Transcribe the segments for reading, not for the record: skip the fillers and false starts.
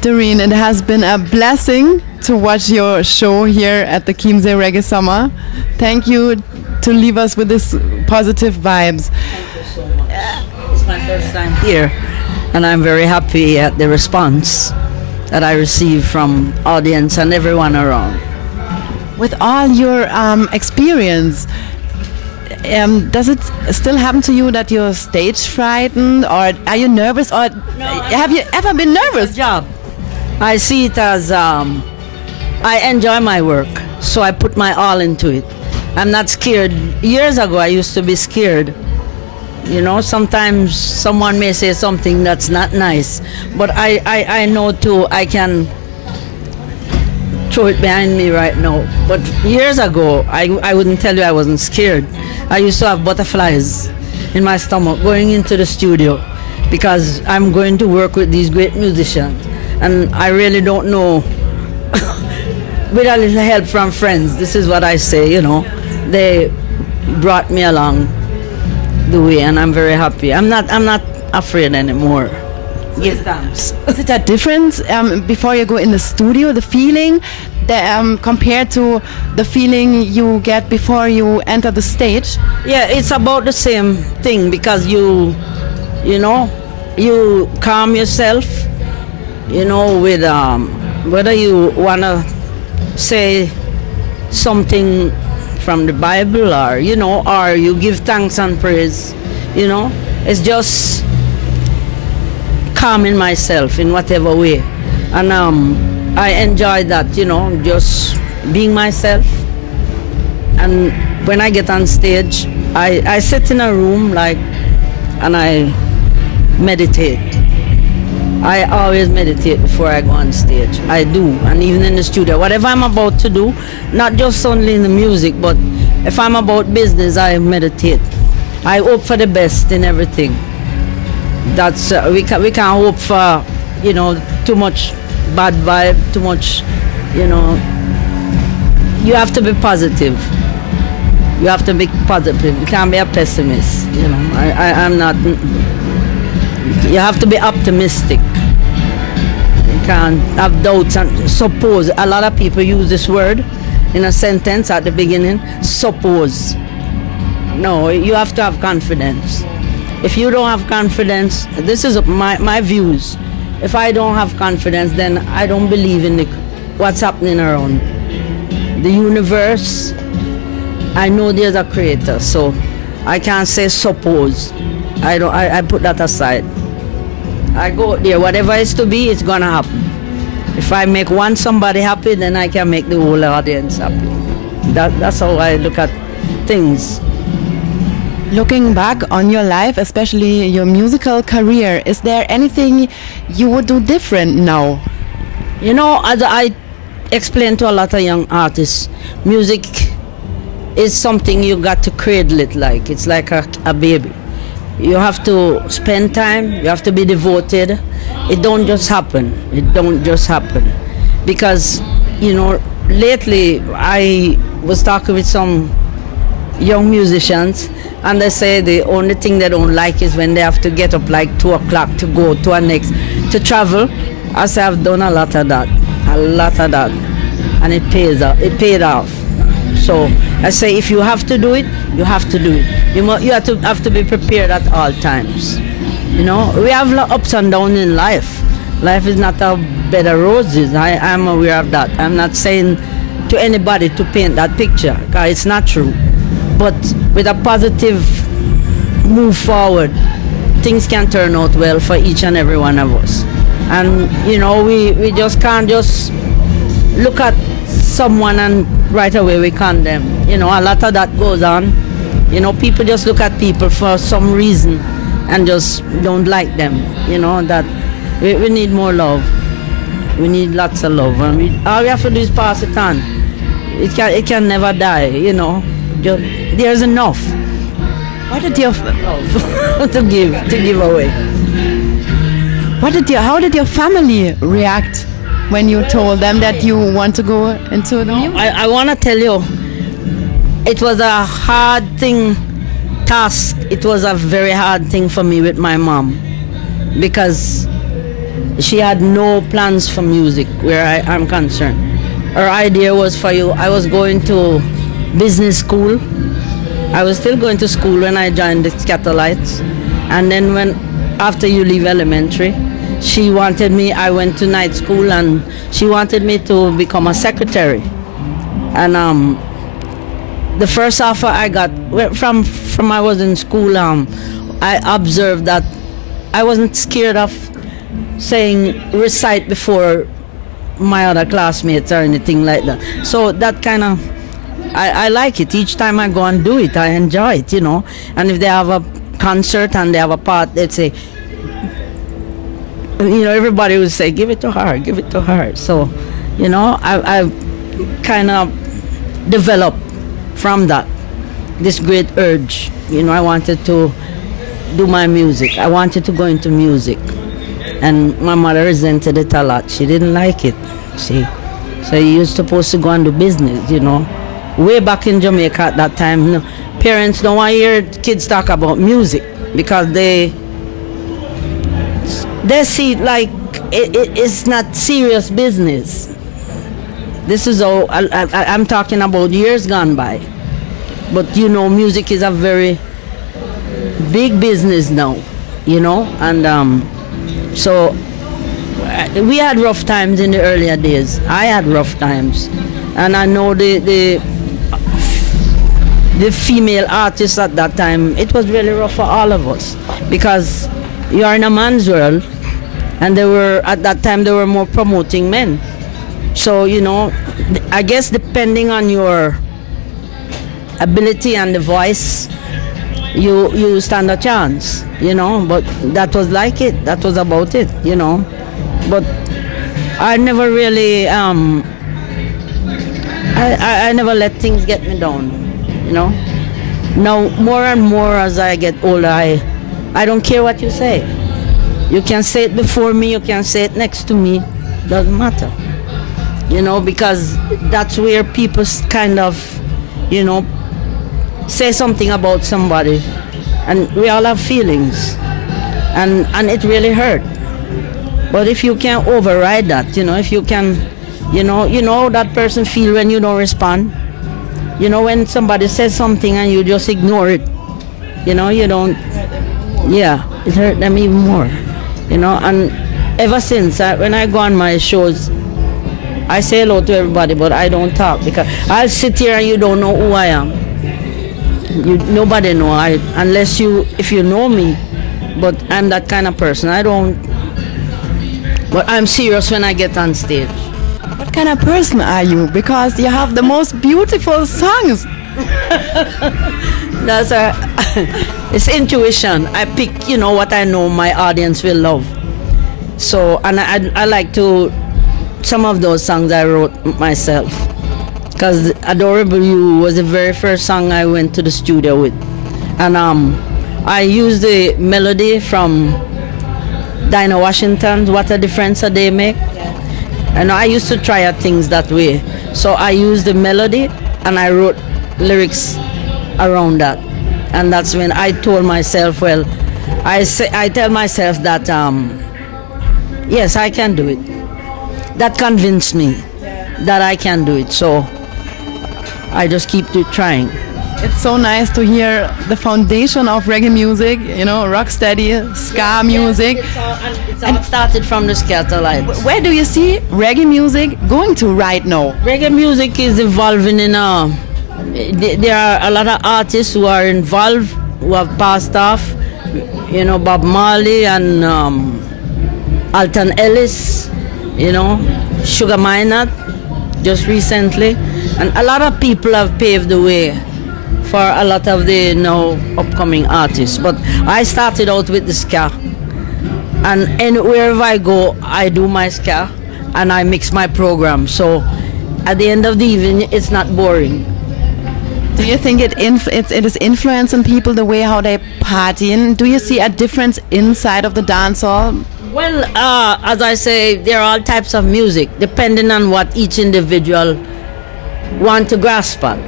Doreen, it has been a blessing to watch your show here at the Chiemsee Reggae Summer. Thank you to leave us with this positive vibes. Thank you so much. It's my first time here, and I'm very happy at the response that I receive from audience and everyone around. With all your experience, does it still happen to you that you're stage frightened, or are you nervous, or have you ever been nervous? Job. I see it as I enjoy my work, so I put my all into it. I'm not scared. Years ago, I used to be scared. You know, sometimes someone may say something that's not nice, but I know too I can throw it behind me right now. But years ago, I wouldn't tell you I wasn't scared. I used to have butterflies in my stomach going into the studio because I'm going to work with these great musicians. And I really don't know, with a little help from friends, this is what I say, you know, they brought me along the way, and I'm very happy. I'm not afraid anymore. Give thanks. Is it a difference before you go in the studio, the feeling, compared to the feeling you get before you enter the stage? Yeah, it's about the same thing, because you know, you calm yourself, you know, with whether you want to say something from the Bible, or, you know, or you give thanks and praise, you know, it's just calming myself in whatever way. And I enjoy that, you know, just being myself. And when I get on stage, I sit in a room, like, and I meditate. I always meditate before I go on stage. I do, and even in the studio. Whatever I'm about to do, not just only in the music, but if I'm about business, I meditate. I hope for the best in everything. That's we can't hope for, you know, too much bad vibe, too much, you know. You have to be positive. You have to be positive. You can't be a pessimist. You know, I'm not. You have to be optimistic. You can't have doubts and suppose. A lot of people use this word in a sentence at the beginning, suppose. No, you have to have confidence. If you don't have confidence, this is my views. If I don't have confidence, then I don't believe in what's happening around. The universe, I know there's a creator, so I can't say suppose. I put that aside. I go there, whatever is to be, it's gonna happen. If I make somebody happy, then I can make the whole audience happy. That's how I look at things. Looking back on your life, especially your musical career, is there anything you would do different now? You know, as I explain to a lot of young artists, music is something you got to cradle it like. It's like a baby. You have to spend time, you have to be devoted. It don't just happen. It don't just happen. Because, you know, lately I was talking with some young musicians, and they say the only thing they don't like is when they have to get up like 2 o'clock to go to a next, to travel. I say I've done a lot of that, and it pays off. It paid off. So I say if you have to do it, you have to do it. You have to be prepared at all times. You know, we have ups and downs in life. Life is not a bed of roses. I am aware of that. I'm not saying to anybody to paint that picture, because it's not true. But with a positive move forward, things can turn out well for each and every one of us. And, you know, we just can't just look at someone and right away we condemn. You know, a lot of that goes on. You know, people just look at people for some reason and just don't like them. You know, that we need more love. We need lots of love. And all we have to do is pass it on. It can never die, you know. There's enough. What did your to give away? How did your family react when you told them that you want to go into the music? I want to tell you, it was a hard task. It was a very hard thing for me with my mom, because she had no plans for music where I'm concerned. Her idea was for you. I was going to business school. I was still going to school when I joined the Scatolites. And then after you leave elementary, she wanted me, I went to night school, and she wanted me to become a secretary. And the first offer I got from I was in school, I observed that I wasn't scared of recite before my other classmates or anything like that. So that kind of, I like it. Each time I go and do it, I enjoy it, you know. And if they have a concert and they have a part, they'd say, you know, everybody would say, give it to her, give it to her. So, you know, I kind of developed from that this great urge. You know, I wanted to do my music. I wanted to go into music. And my mother resented it a lot. She didn't like it, see. So you're supposed to go and do business, you know. Way back in Jamaica at that time, you know, parents don't want to hear kids talk about music because they see it like it's not serious business. This is all, I'm talking about years gone by. But you know, music is a very big business now, you know. And so we had rough times in the earlier days. I had rough times. And I know the female artists at that time, it was really rough for all of us. Because you are in a man's world, and at that time they were more promoting men. So, you know, I guess depending on your ability and the voice, you stand a chance, you know. But that was like it. That was about it, you know. But I never really, I never let things get me down, you know. Now, more and more as I get older, I don't care what you say. You can say it before me, you can say it next to me, doesn't matter. You know, because that's where people kind of, you know, say something about somebody, and we all have feelings, and it really hurt. But if you can override that, you know, if you can, you know how that person feel when you don't respond. You know, when somebody says something and you just ignore it, you know, you don't, yeah, it hurt them even more, you know. And ever since, when I go on my shows, I say hello to everybody, but I don't talk, because I'll sit here and you don't know who I am. Nobody know, unless if you know me, but I'm that kind of person. I don't, but I'm serious when I get on stage. What kind of person are you? Because you have the most beautiful songs. That's it's intuition. I pick, you know, what I know my audience will love. So, and I like to, some of those songs I wrote myself. Because Adorable You was the very first song I went to the studio with. And I used the melody from Dinah Washington's What a Difference a Day Make. And I used to try out things that way. So I used the melody and I wrote lyrics around that. And that's when I told myself, well, I tell myself that, yes, I can do it. That convinced me that I can do it. So I just keep trying. It's so nice to hear the foundation of reggae music, you know, rocksteady, ska music. It's all started from the Scatolites. Where do you see reggae music going to right now? Reggae music is evolving in there are a lot of artists who are involved, who have passed off, you know, Bob Marley and Alton Ellis, you know, Sugar Minott, just recently. And a lot of people have paved the way for a lot of the now upcoming artists. But I started out with the ska. And wherever I go, I do my ska and I mix my program. So at the end of the evening, it's not boring. Do you think it is influencing people the way how they party? And do you see a difference inside of the dance hall? Well, as I say, there are all types of music, depending on what each individual want to grasp at.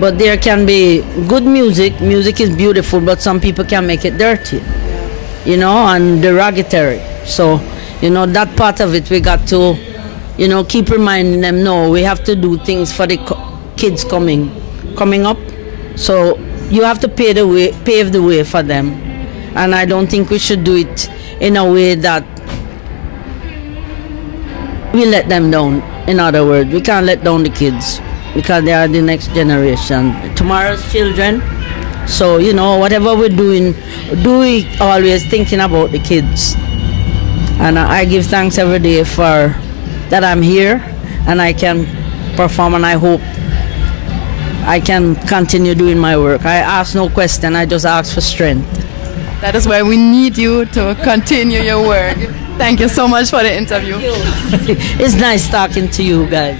But there can be good music. Music is beautiful, but some people can make it dirty, you know, and derogatory. So You know, that part of it we got to, you know, keep reminding them, no, we have to do things for the kids coming up. So you have to pave the way for them. And I don't think we should do it in a way that we let them down. In other words, we can't let down the kids because they are the next generation, tomorrow's children. So, you know, whatever we're doing, do it always thinking about the kids. And I give thanks every day for that I'm here and I can perform, and I hope I can continue doing my work. I ask no question, I just ask for strength. That is why we need you to continue your work. Thank you so much for the interview. It's nice talking to you guys.